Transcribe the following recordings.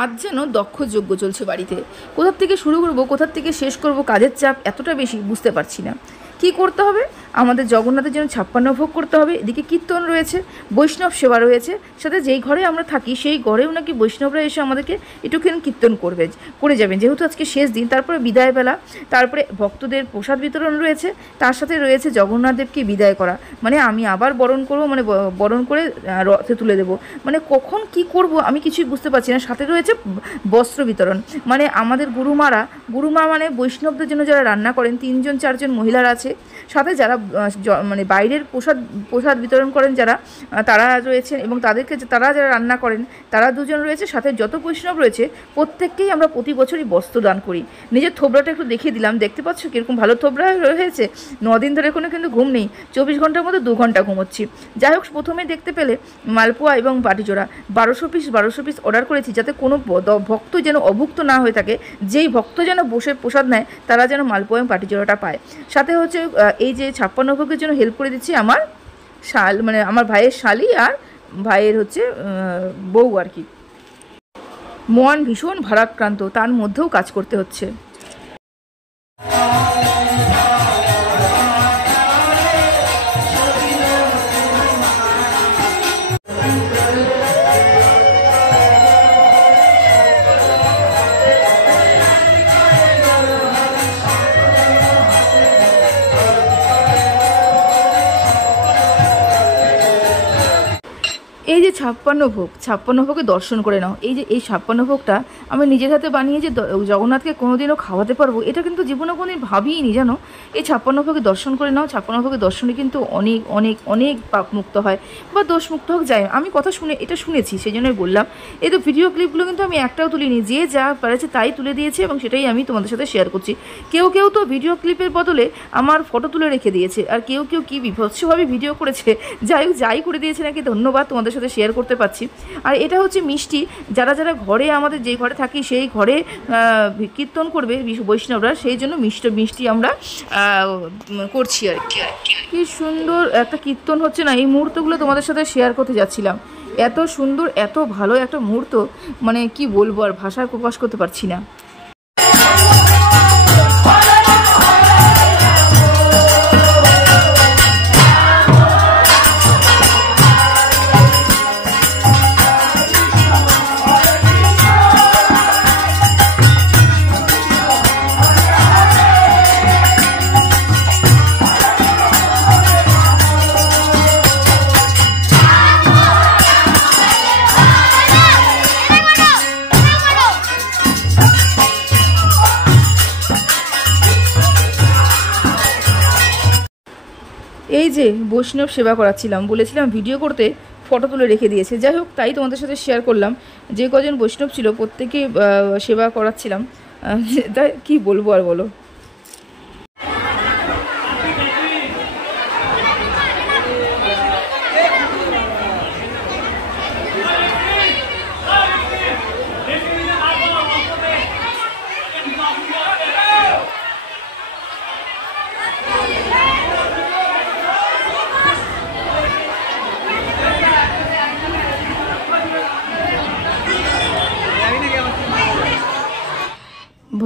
আজ যেন দক্ষ যজ্ঞ চলছে বাড়িতে। কোথার থেকে শুরু করব, কোথার থেকে শেষ করব, কাজের চাপ এতটা বেশি বুঝতে পারছি না। কি করতে হবে? আমাদের জগন্নাথের জন্য 56 ভোগ করতে হবে, এদিকে কীর্তন রয়েছে, বৈষ্ণব সেবা রয়েছে, সাথে যেই ঘরে আমরা থাকি সেই ঘরেও নাকি বৈষ্ণবরা এসে আমাদেরকে একটুখানি কীর্তন করে যাবেন, যেহেতু আজকে শেষ দিন। তারপরে বিদায়বেলা, তারপরে ভক্তদের প্রসাদ বিতরণ রয়েছে, তার সাথে রয়েছে জগন্নাথ দেবকে বিদায় করা, মানে আমি আবার বরণ করবো, মানে বরণ করে রথে তুলে দেবো। মানে কখন কি করব আমি কিছুই বুঝতে পারছি না। সাথে রয়েছে বস্ত্র বিতরণ, মানে আমাদের গুরুমা মানে বৈষ্ণবদের জন্য যারা রান্না করেন 3-4জন মহিলারা আছে, সাথে যারা মানে বাইরের প্রসাদ বিতরণ করেন যারা, তারা রয়েছেন, এবং তারা যারা রান্না করেন তারা 2জন রয়েছে, সাথে যত বৈষ্ণব রয়েছে প্রত্যেককেই আমরা প্রতি বছরই বস্ত্র দান করি। নিজের থোবরাটা একটু দেখিয়ে দিলাম, দেখতে পাচ্ছ কীরকম ভালো থোবরা হয়েছে। 9 দিন ধরে কোনো কিন্তু ঘুম নেই, 24 ঘন্টার মধ্যে 2 ঘন্টা ঘুমোচ্ছি। যাই হোক, প্রথমে দেখতে পেলে মালপোয়া এবং বাটিজোড়া 1200 পিস অর্ডার করেছি, যাতে কোনো ভক্ত যেন অভুক্ত না হয়ে থাকে। যেই ভক্ত যেন বসে প্রসাদ নেয় তারা যেন মালপোয়া এবং বাটিজোড়াটা পায়। সাথে হচ্ছে এই যে 56 ভোগের জন্য হেল্প করে দিচ্ছি আমার মানে আমার ভাইয়ের শালি আর ভাইয়ের হচ্ছে বউ আর কি। মন ভীষণ ভারাক্রান্ত, তার মধ্যেও কাজ করতে হচ্ছে। এই যে 56 ভোগে দর্শন করে নাও। এই যে এই 56 ভোগটা আমি নিজের হাতে বানিয়ে যে জগন্নাথকে কোনোদিনও খাওয়াতে পারবো, এটা কিন্তু জীবনে কোনোদিন ভাবিনি, জানো। এই 56 ভোগে দর্শন করে নাও। 56 ভোগে দর্শনে কিন্তু অনেক অনেক অনেক পাপ মুক্ত হয় বা দোষ মুক্ত হোক যায়। আমি কথা এটা শুনেছি, সেই জন্যই বললাম। এই তো ভিডিও ক্লিপগুলো কিন্তু আমি একটাও তুলিনি, যে যা পেরেছে তাই তুলে দিয়েছে, এবং সেটাই আমি তোমাদের সাথে শেয়ার করছি। কেউ তো ভিডিও ক্লিপের বদলে আমার ফটো তুলে রেখে দিয়েছে, আর কেউ কি বিভৎসভাবে ভিডিও করেছে। যাই করে দিয়েছে নাকি, ধন্যবাদ, তোমাদের সাথে শেয়ার করতে পারছি। আর এটা হচ্ছে মিষ্টি, যারা ঘরে, আমাদের যেই ঘরে থাকি সেই ঘরে কীর্তন করবে বৈষ্ণবরা, সেই জন্য মিষ্টি আমরা করছি আর কি। কি সুন্দর একটা কীর্তন হচ্ছে না, এই মুহূর্তগুলো তোমাদের সাথে শেয়ার করতে যাচ্ছিলাম। এত সুন্দর, এত ভালো একটা মুহূর্ত, মানে কি বলবো, আর ভাষায় প্রকাশ করতে পারছি না। এই যে বৈষ্ণব সেবা করাচ্ছিলাম, বলেছিলাম ভিডিও করতে, ফটো তুলে রেখে দিয়েছে। যাই হোক, তাই তোমাদের সাথে শেয়ার করলাম। যে কজন বৈষ্ণব ছিল প্রত্যেকে সেবা করাচ্ছিলাম, তাই কি বলবো আর বলো।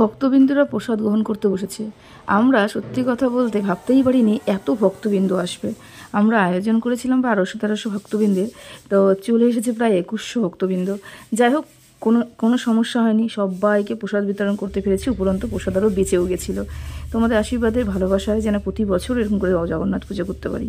ভক্তবিন্দুরা প্রসাদ গ্রহণ করতে বসেছে। আমরা সত্যি কথা বলতে ভাবতেই পারিনি এত ভক্তবিন্দু আসবে। আমরা আয়োজন করেছিলাম 1200-1300 ভক্তবৃন্দের, তো চলে এসেছে প্রায় 2100 ভক্তবৃন্দ। যাই হোক, কোনো সমস্যা হয়নি, সবাইকে প্রসাদ বিতরণ করতে পেরেছি, উপরন্তু প্রসাদ আরও বেঁচেও গেছিলো। তোমাদের আশীর্বাদের ভালোবাসায় যেন প্রতি বছর এরকম করে জগন্নাথ পুজো করতে পারি।